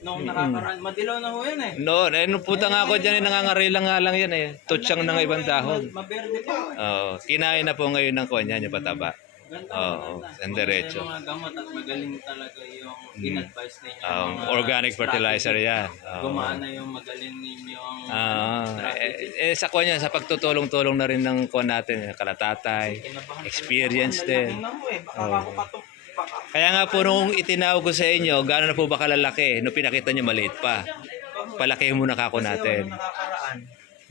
Nung nakakaraan, madilaw na ho yan eh. Noon, nung puta nga ako dyan, nangangarila nga lang yan eh. Tutsang ng ibang dahon. Maberde pa. Oo, kinain na po ngayon ng kuwan yan, yung pataba. Ganda, Oo, maganda. ang diretso. Mga gamot at magaling talaga yung in-advise ninyo. Organic fertilizer yan. Gumana yung magaling ninyong Sa kuwan yan, sa pagtutulong-tulong na rin ng kuwan natin, kalatatay, experience din. Kaya nga po nung itinawag ko sa inyo, gaano na po ba kalalaki? Nung pinakita nyo maliit pa. Palakihin muna kako natin.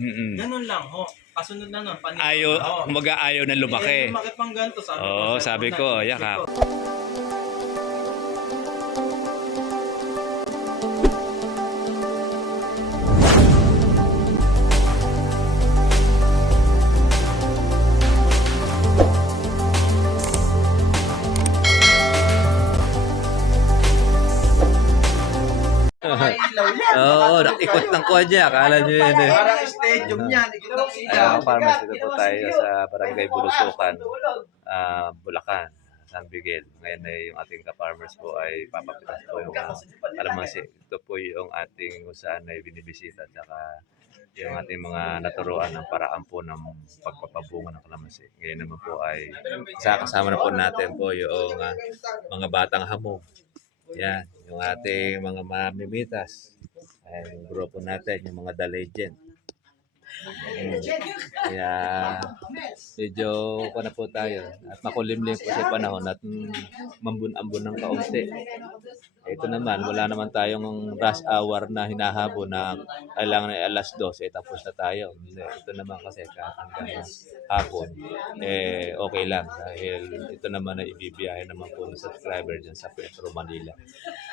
Ganun lang ho. Kasunod na nun. Ayaw, ayaw na lumaki. Lumaki pang ganito, sabi ko. Oo, sabi ko, yakap. Oo, ikot ng kuha niya. Akala nyo yun eh. Parang stadium yan. Ayan, farmers, dito po tayo sa Barangay Bulusukan, Bulacan, San Miguel. Ngayon ay yung ating ka-farmers po ay papapitas po yung kalamansi. Ito po yung ating saan ay binibisita at saka yung ating mga naturuan ng paraan po ng pagpapabunga ng kalamansi. Ngayon naman po ay kasama na po natin po yung mga batang hamog. Yan, yung ating mga mamimitas. Ayan, yung grupo natin, yung mga The Legend. Kaya medyo pa na po tayo at makulimlim po sa panahon at mambun-ambun ng kaunti. Ito naman, wala naman tayong rush hour na hinahabol na kailangan ay alas 12, tapos na tayo. Ito naman kasi hanggang hapon, okay lang dahil ito naman ay ibibiyahe naman po ng subscriber dyan sa Petro Manila.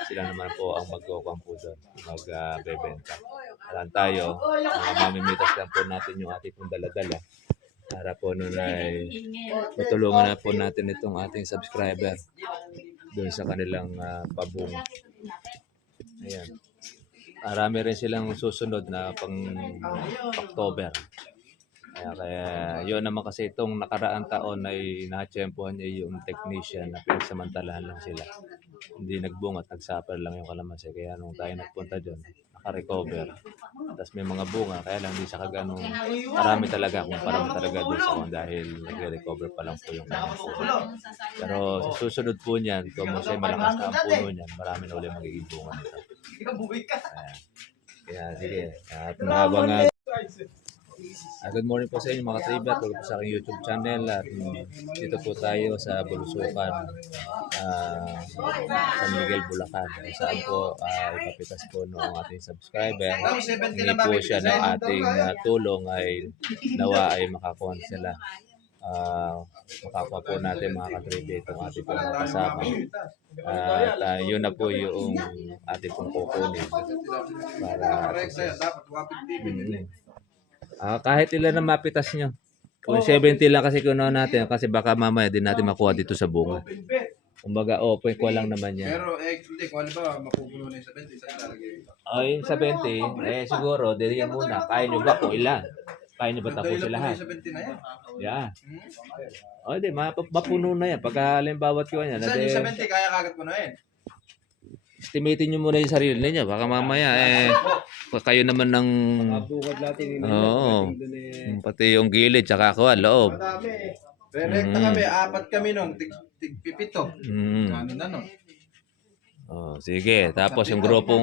Sila naman po ang magkukuha po doon, magbebenta. Alam tayo, mamimitas lang po natin yung ating pong dala-dala para po nun ay matulungan na po natin itong ating subscriber doon sa kanilang pabunga. Ayan. Marami rin silang susunod na pang October. Kaya yun naman kasi itong nakaraang taon ay nakatsyempohan niya yung technician na pinagsamantalahan lang sila. Hindi nagbunga at nagsapper lang yung kalamansi. Kaya nung tayo nagpunta doon, naka-recover. Tapos may mga bunga, kaya lang hindi siya kaganong marami talaga kung parami talaga doon sa kung dahil nagre-recover pa lang po yung kalamansi. Pero sa susunod po niyan, kung masay malakas na ang puno niyan, marami na ulit magiging bunga nito. Kaya sige, at habang good morning po sa inyo mga tribe at po sa aking YouTube channel at dito po tayo sa Bulusukan, San Miguel, Bulacan, saan po ipapitas po ng ating subscriber. Hindi po siya ng ating tulong ay nawa ay makakuha sila. Makakuha po natin mga katribe itong ating pong kasama. At yun na po yung ating pong kukunin para kahit ilan na mapitas nyo. Kung 70 lang kasi kuno natin kasi baka mamaya din natin makuha dito sa bunga. Kumbaga, kuha lang naman yan. Pero hindi, kung ano ba, mapupuno na yung 70, saan lalagay? Yung 70, siguro, diriyan muna. Kaya nyo ba kung ilan? Kaya nyo ba tapusin lahat? 70 na yan. Yeah. Hindi, mapuno na yan. Pagka halimbawa ko yan. Saan yung 70, kaya kagat mo na yan? Estimatein nyo muna yung sarili niyo. Baka mamaya, kayo naman ng... pati yung gilid, tsaka ako, loob. Madami eh. Direkta kami, 4 kami nung, tig-pipito. Ano na no? Sige, tapos yung grupo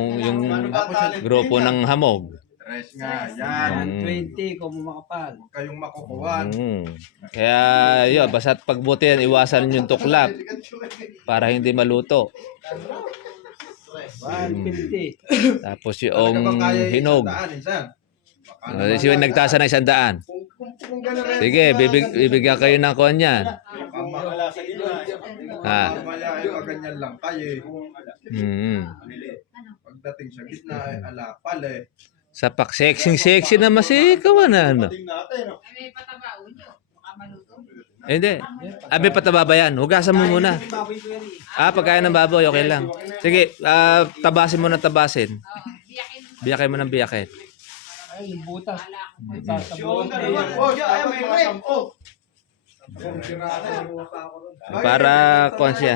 ng hamog. Tres nga, yan. 20 kung makapal. Huwag kayong makukuhan. Kaya yun, basta't pagbutihan, iwasan yung tuklap para hindi maluto. 150. Tapos yung hinog. Siya nagtasa ng 100. Sige, bibigyan kayo ng kuhan yan. Ganyan lang tayo eh. Pagdating sa gitna, alapal eh. Sa sexy na masikaw na ano. May patabaon nyo. Baka maluto. Hindi. May pataba ba yan? Hugasan mo muna. Pagkain ng baboy, okay lang. Sige, tabasin mo na tabasin. Biyakin mo ng biyakin. Ay, yung butas. Para konsya.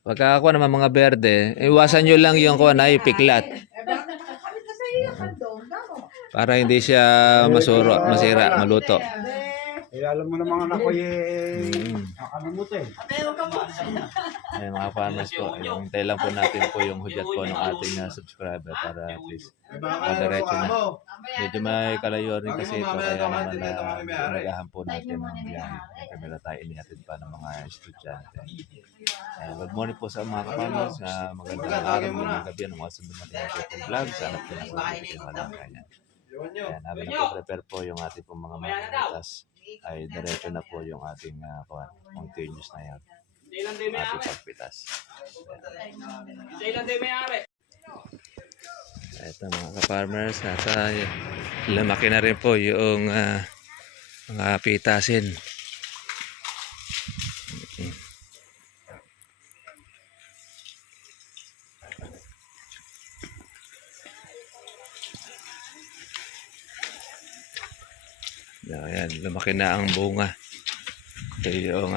Pagkakakuha naman mga berde, iwasan nyo lang yung kuha na piklat. Para hindi siya masira, maluto. Eh, alam mo naman ako Mm. nakalimutin. Ayun mga farmers po, hintay lang po natin po yung hudyat po ng ating subscriber para at least diretso na. Medyo may kalayo rin kasi ito kaya naman nagahan po natin ang biyahe. Kamila tayo inihatid pa ng mga estudyante. Good morning po sa mga farmers. Magandang araw, magandang gabi ng mga sunod natin ang vlog. Sana po nasa mabuti yung kalagayan. Ayan, habang nagpo-prepare po yung ating pong mga magkakatas, ay diretso na po yung ating continuous na yan. Ating pagpitas. Ito mga ka-farmers, nasa lumaki na rin po yung mga pitasin. Ayan, lumaki na ang bunga. Ito yung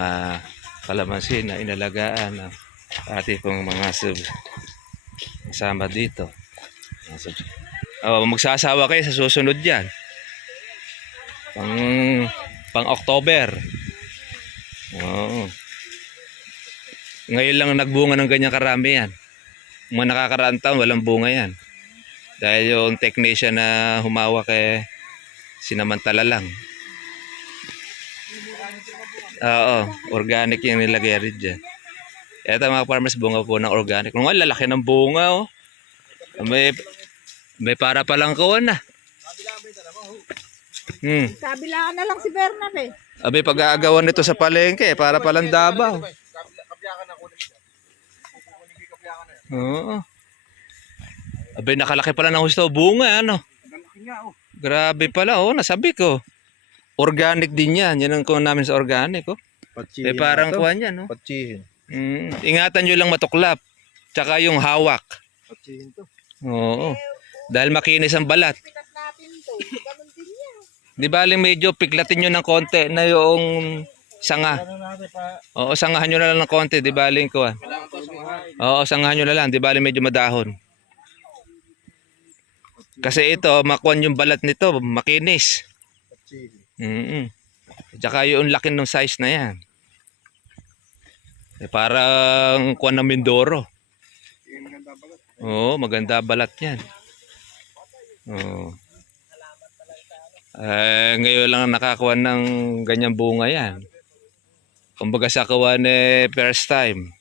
kalamansi na inalagaan ng ating pong mga kasama dito. Magsasawa kayo sa susunod yan. Pang October. Ngayon lang nagbunga ng ganyang karami yan. Mga nakakaraang taon, walang bunga yan. Dahil yung technician na humawak sinamantala lang. Oo, organic yung nilagay rin dyan. Ito mga farmers, bunga po ng organic. Nung lalaki ng bunga, oh. May para palang kawan na. Kabila na lang si Bernard eh. Abay, pag-aagawan nito sa palengke, para palang Davao. Oo. Abay, nakalaki pala ng gusto bunga, ano? Grabe pala, oh, nasabi ko. Organic din yan. Yan ang kuha namin sa organic, oh. May parang kuha niyan, no? Patsihin. Ingatan nyo lang matuklap. Tsaka yung hawak. Patsihin to. Oo. Dahil makinis ang balat. Pitas natin to. Ganun din yan. Di bali medyo piklatin nyo ng konti na yung sanga. Oo, sangahan nyo na lang ng konti. Di bali kuha. Oo, sangahan nyo na lang. Di bali medyo madahon. Kasi ito, makuha yung balat nito. Makinis. Tsaka yung laki ng size na yan. Parang kuha ng Mindoro. Oo, maganda balat yan. Oo. Ngayon lang nakakuha ng ganyang bunga yan. Kumbaga sa kuha first time.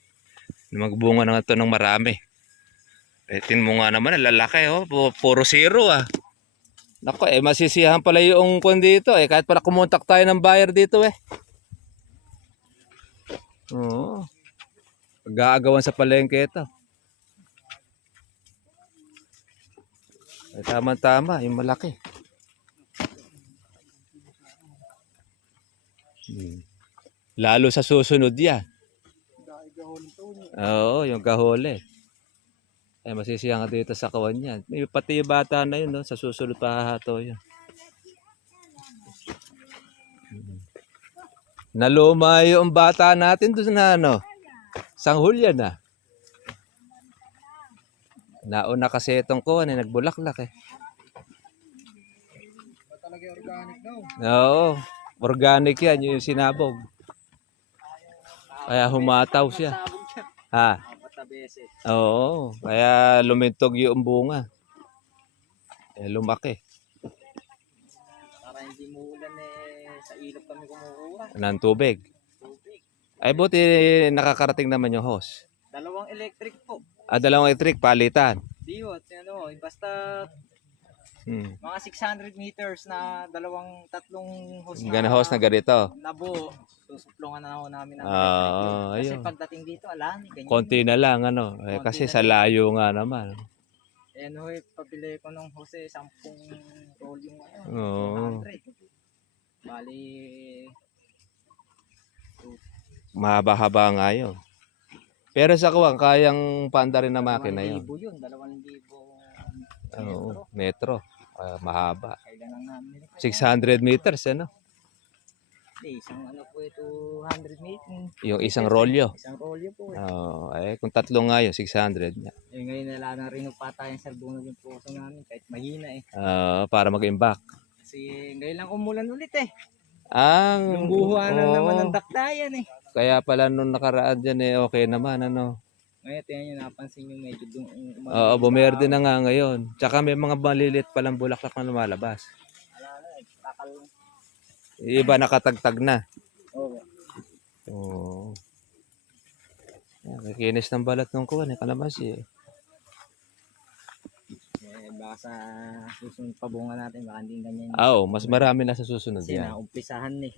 Magbunga na ito ng marami. Tin mo nga naman, lalaki, oh. Puro zero, ah. Nako, masisiyahan pala yung kung dito, eh. Kahit pala kumontak tayo ng buyer dito, eh. Oo. Pag-aagawan sa palengke ito. Tama-tama, yung malaki. Lalo sa susunod yan. Oo, yung kahuli. Masisiyahan ka dito sa kawan yan. Pati yung bata na yun, no? Sa susunod pahahato yun. Naluma yung bata natin doon na ano. Sanghulyan na. Nauna kasi itong kuwan, nagbulaklak eh. Talaga organic daw. Oo, organic yan, yung sinabog. Kaya humataw siya. Ha? Oo, kaya lumintog yung bunga. Lumaki. Para hindi mo ulan sa ilog kami kumukuha. Ng tubig. Ay buti nakakarating naman yung hose. Dalawang electric po. Dalawang electric, palitan. Diot, basta mga 600 meters na tatlong hose Gana hose na ganito. nabuo. Susuplungan na ako namin ng Kasi kasi pagdating dito, ganyan. Konti na lang, ano. Kasi sa layo nga naman. Pabili ko ng hose, 10 roll yung Oo. 100. Bali, Mahaba-haba nga yun. Pero sa kuwang, kayang paanda rin na makina yun. 2,000 yun, 2,000 Oo, metro. Mahaba. Kailan lang namin. 600 meters, ano? Isang ano po 200 meter. Yung isang rolyo. Isang rolyo po. Kung tatlo nga yun, 600. Ngayon nala na rin pa tayong sarbunag yung puso namin kahit mahina eh. Para mag-imbak. Kasi ngayon lang umulan ulit eh. Ang Yung buhuan na oo. naman ng daktayan eh. Kaya pala nung nakaraan dyan okay naman ano. Ngayon tingnan nyo napansin nyo medyo Oo, bumerde na nga ngayon. Tsaka may mga malilit palang bulaklak na lumalabas. Wala na eh. Takal. Iba nakatagtag na. Oo. Oo. Kikinis ng balat ng kuwan kalamansi eh. Baka sa susunod pa bunga natin baka hindi ganyan. Mas marami na sa susunod Kasi yan. naumpisahan eh.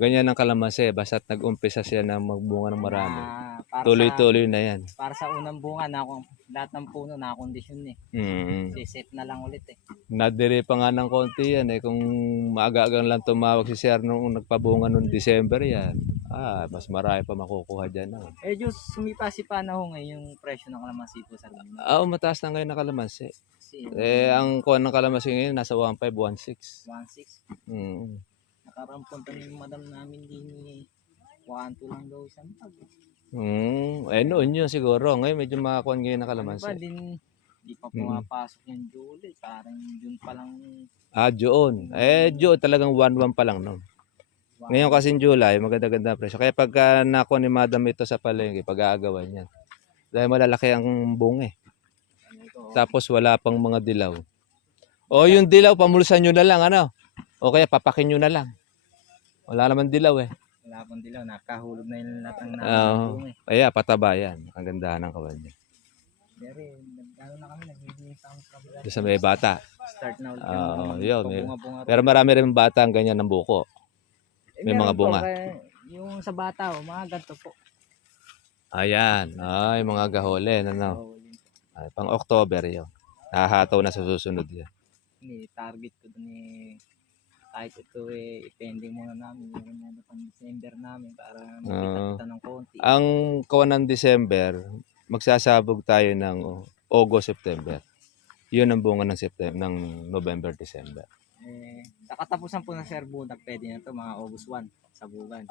Ganyan ang kalamansi, basta't nag-umpisa siya na magbunga ng marami. Para Tuloy-tuloy na yan. Para sa unang bunga lahat ng puno nakakondisyon eh. Set na lang ulit eh. Nadiri pa nga ng konti yan kung maaga-agang lang tumawag si Sir nung nagpabunga noong December yan. Mas marami pa makukuha dyan. Diyos, sumipa si panahon ngayon yung presyo ng kalamansi po sa luna. Mataas na ngayon na kalamansi. Kasi Ang kuha ng kalamansi ngayon nasa 1.5, 1.6. 1.6. Nakarampon kami yung madam namin din eh. 1.2 lang daw isang bag. Noon yun siguro. Ngayon medyo makakuha ngayon na kalamansi. Ano ba din, di pa pumapasok yung July. Parang June pa lang. June. June talagang 1.1 pa lang no. Ngayon kasi July, maganda-ganda presyo. Kaya pagka nakuha ni Madam ito sa palengke, pag-aagawan niya. Dahil malalaki ang bunga eh. Tapos wala pang mga dilaw. Yung dilaw, pamulsan nyo na lang, ano? O kaya papakin nyo na lang. Wala naman dilaw eh. Wala pang dilaw, nakahulog na yung lahat ng bunga eh. Kaya pataba yan. Ang ganda ng kawan niya. Pero nagkano na kami, nag-ibig sa kabila. Sa may bata. Start na ulit Yun. bunga-bunga. Pero marami rin bata ang ganyan ng buko. May mga bunga. Yung sa bata, mga ganito po. Ayan. Yung mga gaholen. Ano? Pang October yun. Nahahataw na sa susunod yan. Hindi, target ko dun eh. Kahit ito i-pending muna namin. Yung muna pang December namin para makita ng konti. Ang kawan ng December, magsasabog tayo ng August, September. Yun ang bunga ng ng November, December. Sa katapusan po ng serbunag, pwede na ito mga August 1 sa buwan.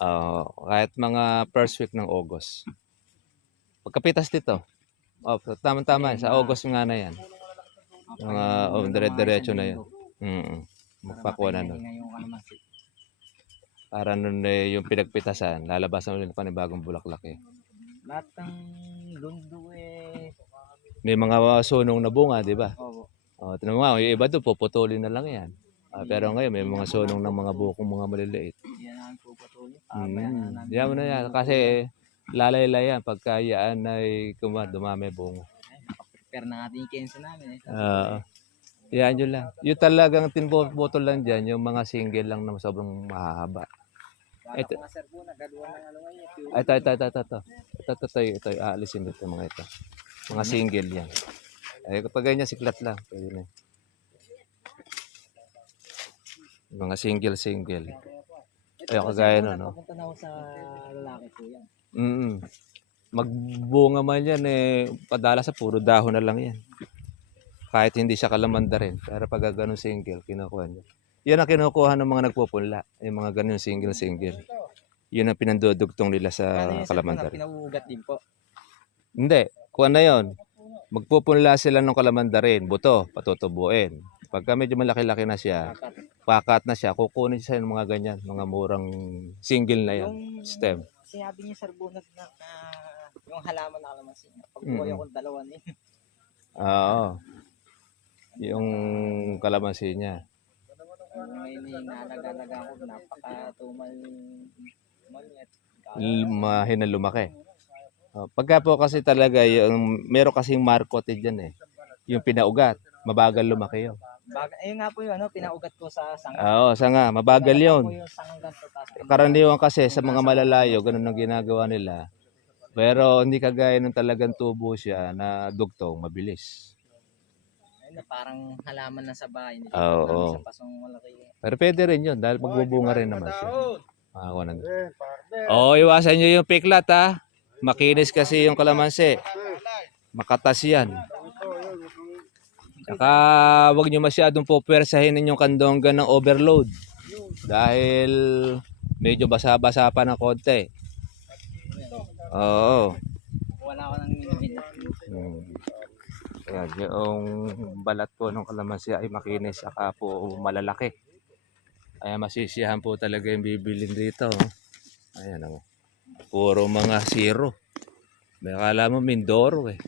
Kahit mga first week ng August. Pagkapitas dito. Tama-tama. Sa August nga na yan. Dire-diretso na yun. Magpakuha na nun. Para nun yung pinagpitasan, lalabas na ulit panibagong bulaklak eh. Lahat ng lundo May mga sunong na bunga, di ba? Oo. Tinan mo nga, yung iba doon, puputulin na lang yan. Pero ngayon, may mga sunong ng mga bukong mga maliliit. Yan ang puputulin. Yan mo na yan. Kasi lalay-lay yan. Pagka yan ay dumami bunga. Nakaprepare na natin yung kenso namin Yan yun lang. Yung talagang tinbotol lang dyan, yung mga single lang na sobrang mahahaba. Ito. Mga serbunag, gagawa ng ano ngayon. Ito. Aalisin dito mga ito. Mga single yan. Kapag ganyan, siklat lang. Pwede na. Mga single. Ayun, kagaya nun, no? Papunta na ako sa lalaki po yan. Magbunga man yan, padala sa puro dahon na lang yan. Kahit hindi siya kalamanda rin. Pero pag ganun single, kinukuha niya. Yan ang kinukuha ng mga nagpupunla. Yung mga ganun single. Yun ang pinandudugtong nila sa kalamanda rin. Pinauugat din po. Hindi. Kuha na yun. Magpupunla sila ng kalamanda rin. Buto, patutubuin. Pagka medyo malaki-laki na siya, pakat na siya, kukunin siya ng mga ganyan, mga murang single na yan, stem. Sinabi niya serbunag na yung halaman na kalamansi niya. Pag buhay akong dalawa niya. Oo. Yung kalamansi niya. Ngayon nalaga-laga ko, napakatumal Mahina lumaki. Pagka po kasi talaga, meron kasing markote dyan yung pinaugat, mabagal lumaki yun. Ayun nga po yung pinaugat ko sa sanga. Sanga, mabagal yun. Ganito, Karaniwan kasi sa mga malalayo, ganun ang ginagawa nila. Pero hindi kagaya nung talagang tubo siya na dugtong, mabilis. Ayun na parang halaman na sa bahay. Oo. Sa pasong malaki. Pero pwede rin yun dahil magbubunga rin naman siya. Iwasan nyo yung piklat ha. Makinis kasi yung kalamansi. Makatas yan. Saka wag nyo masyadong pupwersahin yung kandonggan ng overload. Dahil medyo basa-basa pa ng konti. Oo. Wala ko nang minimit. Ayan, yung balat po ng kalamansi ay makinis saka po malalaki. Kaya masisiyahan po talaga yung bibilin dito. Ayan o. Puro mga zero. May akala mo Mindoro eh.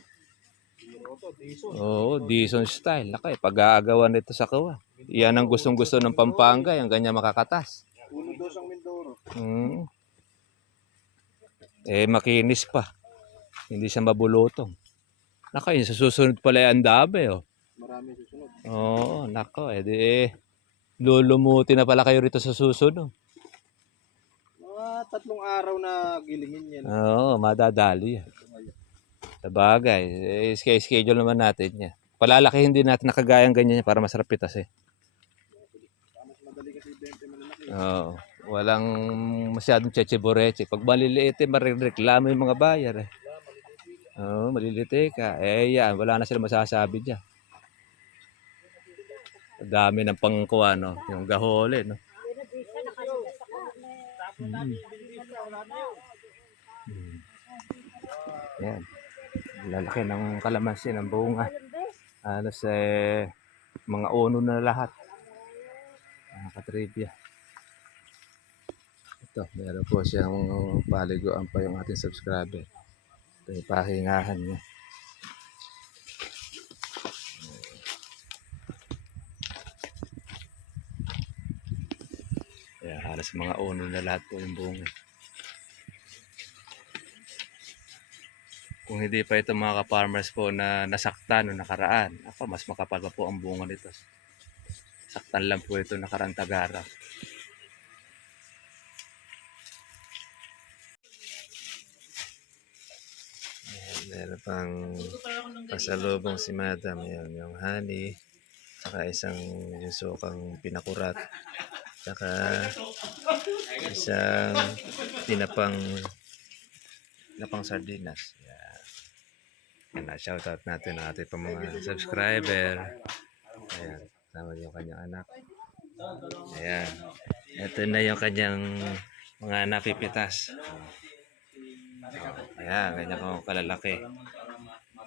Oo, Dison style. Nakay, pag-aagawan nito sa kawa. Yan ang gustong-gusto ng Pampanga, yung ganyan makakatas. Uno dos ang Mindoro. Makinis pa. Hindi siya mabulutong. Nakay, sa susunod pala yung andabe oh. Marami susunod. Oo, nako, lulumuti na pala kayo rito sa susunod. Mga 3 araw na gilingin yan. Oo, madadali yan. Sa bagay, schedule naman natin yan. Palalakihin din natin nakagayang ganyan para masarap pitas eh. Mas madali kasi ibenta malalaki. Oo, walang masyadong cheche-boreche. Pag maliliit marireklamo yung mga bayar eh. Oo, maliliit ka. Yan, wala na sila masasabi dyan. Dami ng pangkuha, no? Yung gahole, no? Yan. Lalaki ng kalamansi, ng bunga. Halos mga uno na lahat. Mga katribya. Ito, meron po siyang paliguan pa yung ating subscriber. Ito yung pahingahan niya. Ayan, halos mga uno na lahat po yung bunga. Kung hindi pa ito mga ka-farmers po na nasaktan o nakaraan, mas makapal pa po ang bunga nito. Saktan lang po ito nakaraan Tagara. Meron pang pasalubong si Madam. Yan, yung honey, saka isang yung sukang pinakurat, saka isang tinapang sardinas. Yan, shoutout natin ang ating mga subscriber. Ayan, sama yung kanyang anak. Ayan, ito na yung kanyang mga napipitas. Ayan, ganyan kong kalalaki.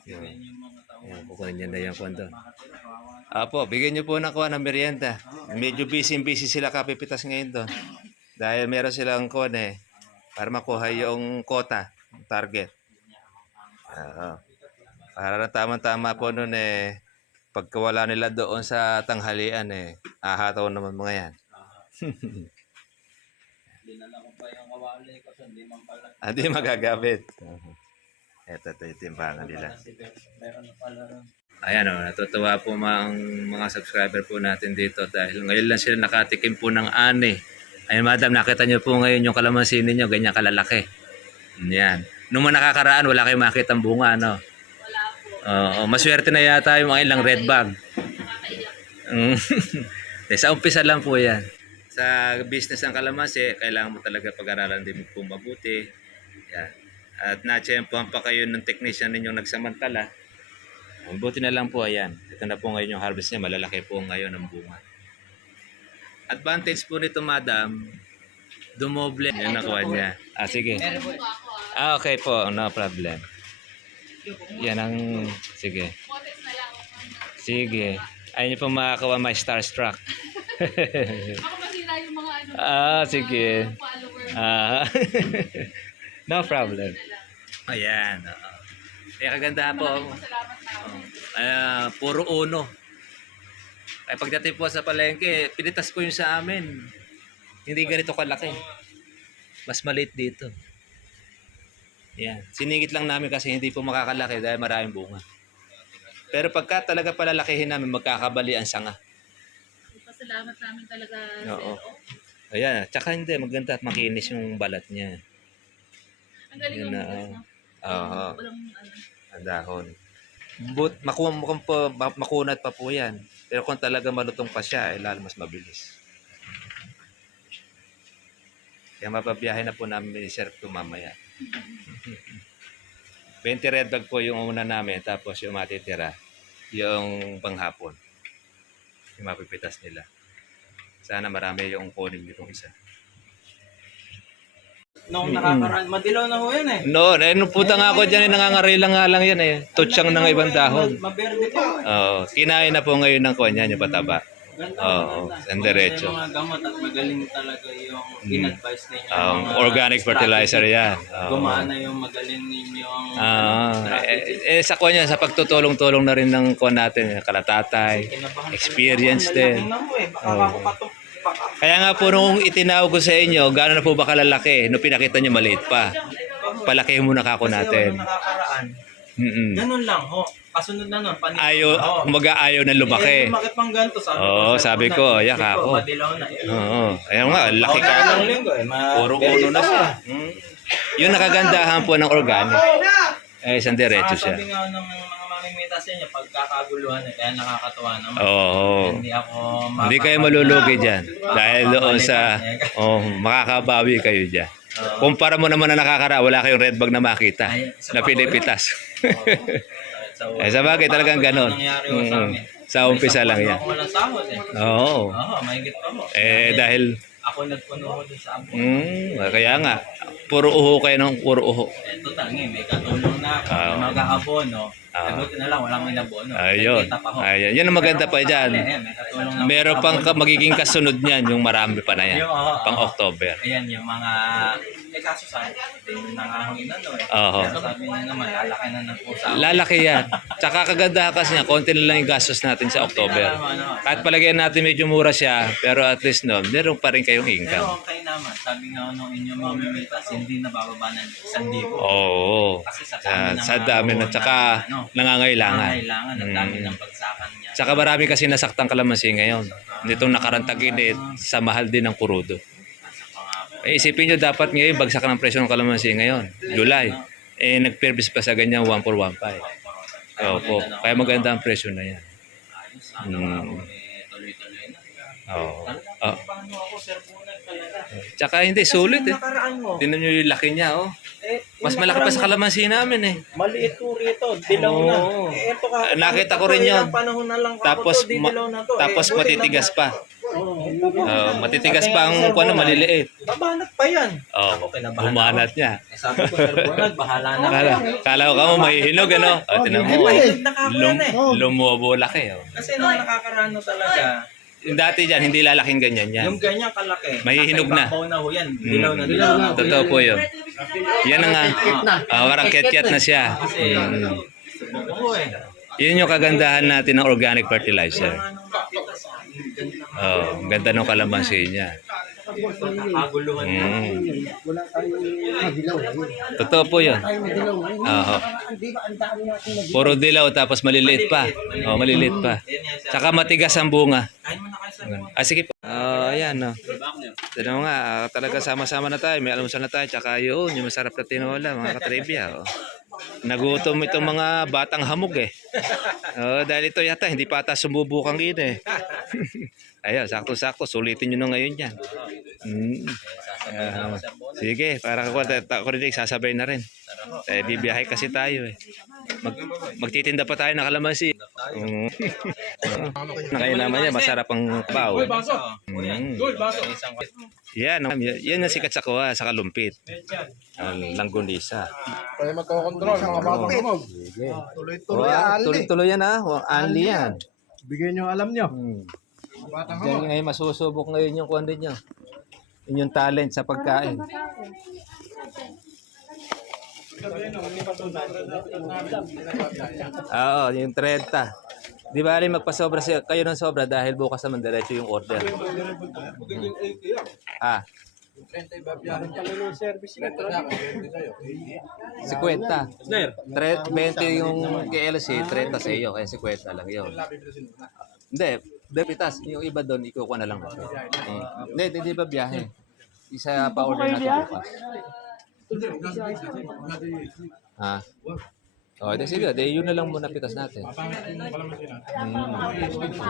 Ayan, kukunin niya na yung kwento. Apo, bigyan niyo po ng kuha ng merienda. Medyo busy sila kapipitas ngayon doon. Dahil meron silang kuha para makuha yung quota, target. Para na tama-tama po noon pagkawala nila doon sa tanghalian ahataw naman mga yan. Dinala ko pa yung kawali kasi hindi man pala. Hindi magagamit. Ito yung timbangan nila. Meron na pala rin. Ayan natutuwa po mga subscriber po natin dito dahil ngayon lang sila nakatikim po ng ani. Ayan madam, nakita niyo po ngayon yung kalamansi ninyo, ganyan kalalaki. Yan. Nung nakakaraan, wala kayong makita ang bunga, no? Wala po. Oo, maswerte na yata yung mga ilang red bag. Sa umpisa lang po yan. Sa business ng kalamansi, kailangan mo talaga pag-aralan din po mabuti. Yan. At na-tsempohan pa kayo ng technician ninyong nagsamantala. Buti na lang po, ayan. Ito na po ngayon yung harvest niya. Malalaki po ngayon ang bunga. Advantage po nito, madam, dumoble. Yan nakuha niya. Sige. Okay po, no problem. Yan ang, sige. Sige. Ayun niyo po makakawa may starstruck. Baka masira yung mga Sige. followers. No problem. Ayan. Kagandahan po. Puro uno. Ay pagdating po sa palengke, pinitas po yung sa amin. Hindi ganito kalaki. Mas maliit dito. Yan. Siningit lang namin kasi hindi po makakalaki dahil maraming bunga. Pero pagka talaga palalakihin namin, magkakabali ang sanga. Pasalamat namin talaga. Oo. Ayan. Tsaka hindi, maganda at makinis yung balat niya. Ang galing Yun ng na, bukas, no? Oo. Walang Ang dahon. Makunat pa po yan. Pero kung talaga malutong pa siya, lalo mas mabilis. Kaya mapabiyahe na po namin ni Sir ito mamaya. 20 red bag po yung una namin, tapos yung matitira, yung panghapon. Yung mapipitas nila. Sana marami yung kunin nitong isa. Nung nakakaraan, madilaw na ho yan eh. No, nung puta nga ako dyan, nangangarila nga lang yan eh. Tutsang ng ibang dahon. Maberde pa. Oo, kinain na po ngayon ng kanya, yung pataba. Oo, ang diretso. Yung mga gamot at magaling talaga yung in-advise ninyo. Mga Organic fertilizer yan. Gumana yung magaling ninyong Sa kanya, sa pagtutulong-tulong na rin ng kuwan natin, kalatatay, experience din. tingnan mo eh, baka ako patong Kaya nga po nung itinawag ko sa inyo, gano'n na po ba kalalaki? Nung pinakita nyo maliit pa. Palakihin muna kako natin. nakakaraan. Ganun lang ho. Kasunod na nun. Ayaw, kumaga ayaw na lumaki. Lumaki pang ganito. Oo, sabi ko, yak ako. Madilaw na. Oo, ayaw nga, laki ka. Puro uno na siya. Yung nakagandahan po ng organic, isang diretso siya. Sabi nga ng mga mamimita sa inyo, pagkakaguluhan eh, kaya nakakatuwa naman. Oo. Hindi kayo malulugi dyan. Dahil doon sa, makakabawi kayo dyan. Kumpara mo naman na nakakara, wala kayong red bag na makita. Na pinipitas. Sa bagay talagang ganon. Sa umpisa lang yan. Ako walang sahod eh. Oo. Mahigit pa mo. Dahil, Ako nagpuno ko dun sa abo. kaya nga, puro uho kayo ng puro uho. Ito tangi, may katulong na ako. Mag-aabono. Sagutin na lang, walang inabono. Ayun. Nagkita pa ako. Ayun. Yan ang maganda pa dyan. May katulong na. Meron pang magiging kasunod niyan, yung marami pa na yan. Pang October. Ayan yung mga kaso sa akin. Yung nangahangin na no eh. Oo. Pero sabi niya naman, lalaki na ng pusa. Lalaki yan. Tsaka kagandahan kasi niya, konti na lang yung gastos natin sa October. Kahit palagyan natin medyo mura siya, pero at least no, meron pa rin kayong Pero income. okay naman. Sabi nga nung inyong mamimitas, hindi nabababa ng 1,000. Oo. Kasi Sa dami na, tsaka nangangailangan. Kailangan, ang dami ng pagsakan niya. Tsaka marami kasi nasaktang kalamansi ngayon. Nitong nakarantag init, sa mahal din ng kurudo. Isipin nyo, dapat ngayon bagsak ng presyo ng kalamansi ngayon. July. Nag-purpose pa sa ganyan 1 for 1.5. Opo. Kaya maganda ang presyo na yan. Tuloy-tuloy na. Oo. Paano ako, sir, bunag talaga. Tsaka hindi, sulit eh. Nakaraan mo. Tingnan nyo yung laki niya, oh. Mas malaki pa sa kalamansi namin eh. Maliit po rito, dilaw na. Ito ka. Nakita ko rin yun. Panahon na lang Tapos, dilaw na to. tapos buti matitigas na- pa. Matitigas pa ang kuwan maliliit. Babanat pa yan. Oh, kinabahan bumanat niya. Sabi ko, sir, bunag, bahala na. Kala ko ka mo mahihinog, ano? Tinan mo, Nakakaroon eh. lumubo laki, oh. Kasi nung nakakarano talaga, Yung dati dyan, hindi lalaking ganyan yan. yung ganyan kalaki. Mahihinog na. Nasa ibabaw na ho yan. Dilaw na dilaw na. Totoo po yun. Yan ang parang ketyat na siya. Kasi, oo eh. Yun yung kagandahan natin ng organic fertilizer. Anong mapitas ah. Oh, ang ganda ng kalamansi niya. Pagkakaguluhan na. Wala tayong madilaw. Totoo po yun. Tayo madilaw ngayon. Oo. Di ba ang dami natin madilaw? Puro dilaw tapos maliliit pa. Oh, maliliit pa. Tsaka matigas ang bunga. Kain mo na kayo sa Sige po. Ayan, no. Tignan mo nga, talaga sama-sama na tayo. May almusal na tayo. Tsaka yun, yung masarap na tinola, mga katribya. Oh. Nagutom itong mga batang hamog eh. Dahil ito yata, hindi pa ata sumubukang ina eh. Ayun, sakto-sakto. Sulitin nyo na ngayon yan. Sige, para ako rin sasabay na rin. Bibiyahe kasi tayo eh. Magtitinda pa tayo ng kalamansi. Kaya naman yan, masarap ang baw. Yan, yan ang sikat sa kuha, sa kalumpit. Langgunisa. Kaya magkocontrol, mga batang kumog. Tuloy-tuloy yan ha. Anli yan. Bigyan nyo alam nyo. Batang Diyan ngayon masusubok ngayon yung kuwan din nyo. Yung talent sa pagkain. Oo, yung 30. Di ba rin magpasobra kayo ng sobra dahil bukas naman diretso yung order. Ah. 50. 20 yung KLC, 30 sa iyo, kaya 50 lang yun. Hindi, depitas, yung iba doon, ikukuha na lang. Hindi ba biyahe? Isa pa order natin bukas. Ha? O, sige, yun na lang muna pitas natin.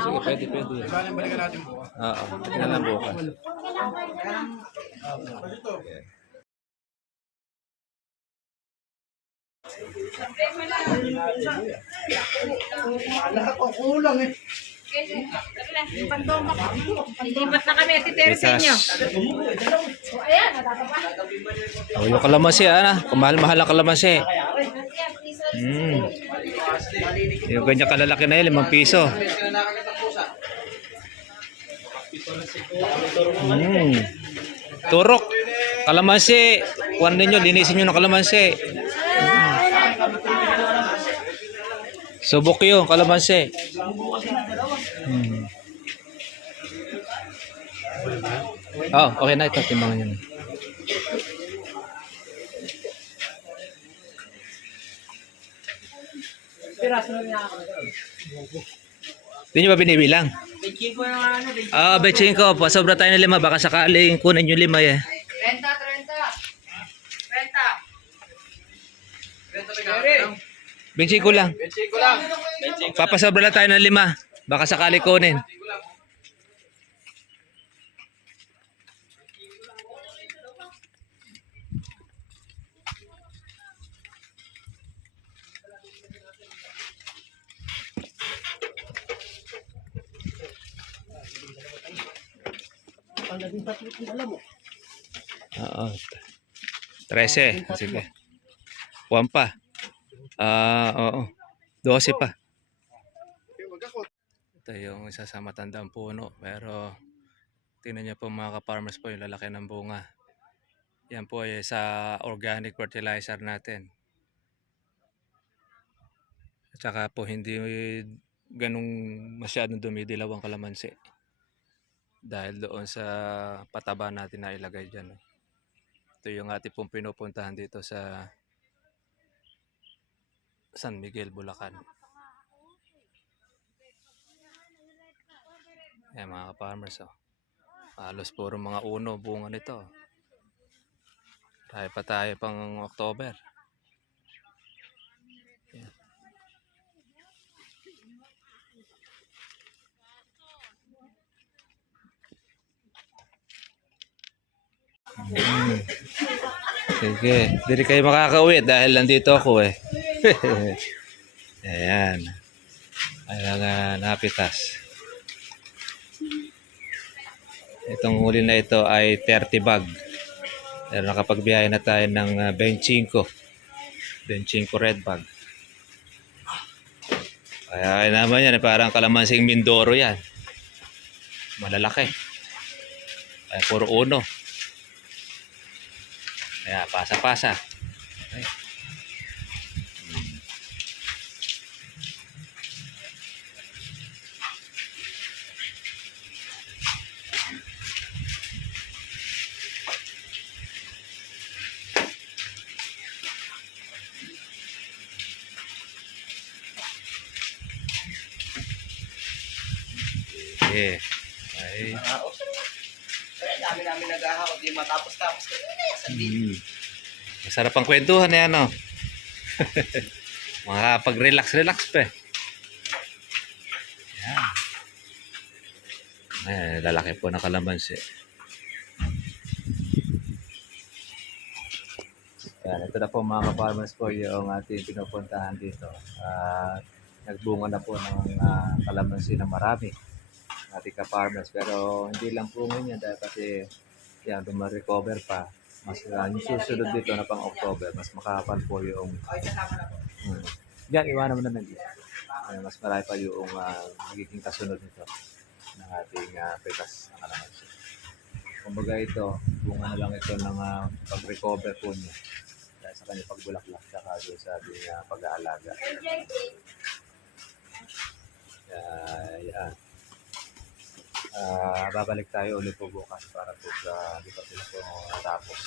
Sige, pwede. Oo, yun na lang bukas. Lahat ang kulang eh. Lilipat na kami, titero sa inyo. Oh, yung kalamansi, mahal-mahal ang kalamansi. Yung ganyan kalalaki na yun, 5 piso. Turok. Kalamansi. Kuwan ninyo, linisin nyo ng kalamansi. Subok yun, kalamansi. Oh, okay na ito. Timbangan nyo. Hindi nyo ba binibilang? Betching ko. Pasobra tayo ng 5. Baka sakaling kunin yung 5 eh. 30. Benching ko lang. Papasobra lang tayo ng 5. Baka sakali kunin. Oo. 13. Sige. 1 pa. Oo. 12 pa. Ito yung isa sa matandang puno. Pero tingnan niyo po mga ka-farmers po yung lalaki ng bunga. Yan po ay sa organic fertilizer natin. At saka po hindi ganung masyadong dumidilaw ang kalamansi. Dahil doon sa pataba natin na ilagay dyan. Ito yung ating pong pinupuntahan dito sa San Miguel, Bulacan. Ayan mga ka-farmers. Halos puro mga uno bunga nito. Tayo pa tayo pang October. Ayan. Sige, hindi kayo makakauwi dahil nandito ako eh. Ayan. Ayan, napitas. Itong huli na ito ay 30 bag. Pero nakapagbiyahe na tayo ng 25 red bag. Kaya naman yan, parang kalamansing Mindoro yan. Malalaki. Ay, puro uno. Kaya, pasa-pasa. Okay. Okay. Ay. Dami namin nag-ahakot, di matapos-tapos. Masarap ang kwentuhan yan, no? Makakapag-relax pa eh. Yan. Ay, lalaki po ng kalamansi. Yan, ito na po mga ka-farmers po yung ating pinupuntahan dito. Nagbunga na po ng kalamansi na marami. Ating ka-farmers. Pero hindi lang po ngayon dahil kasi yan, recover pa. Mas yung susunod dito na pang October, mas makakapal po yung yan, iwanan mo na mas marami pa yung magiging kasunod nito ng ating petas ng kalamansi. Kumbaga ito, bunga na lang ito ng pag-recover po niya dahil sa kanyang pagbulaklak saka doon sa ating pag-aalaga. Yan. Babalik tayo ulit po bukas para po sa di pa sila po natapos.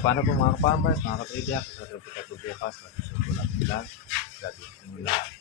Paano po mga farmers, mga katribya, sa po bukas, magsusunod lang sila. God bless.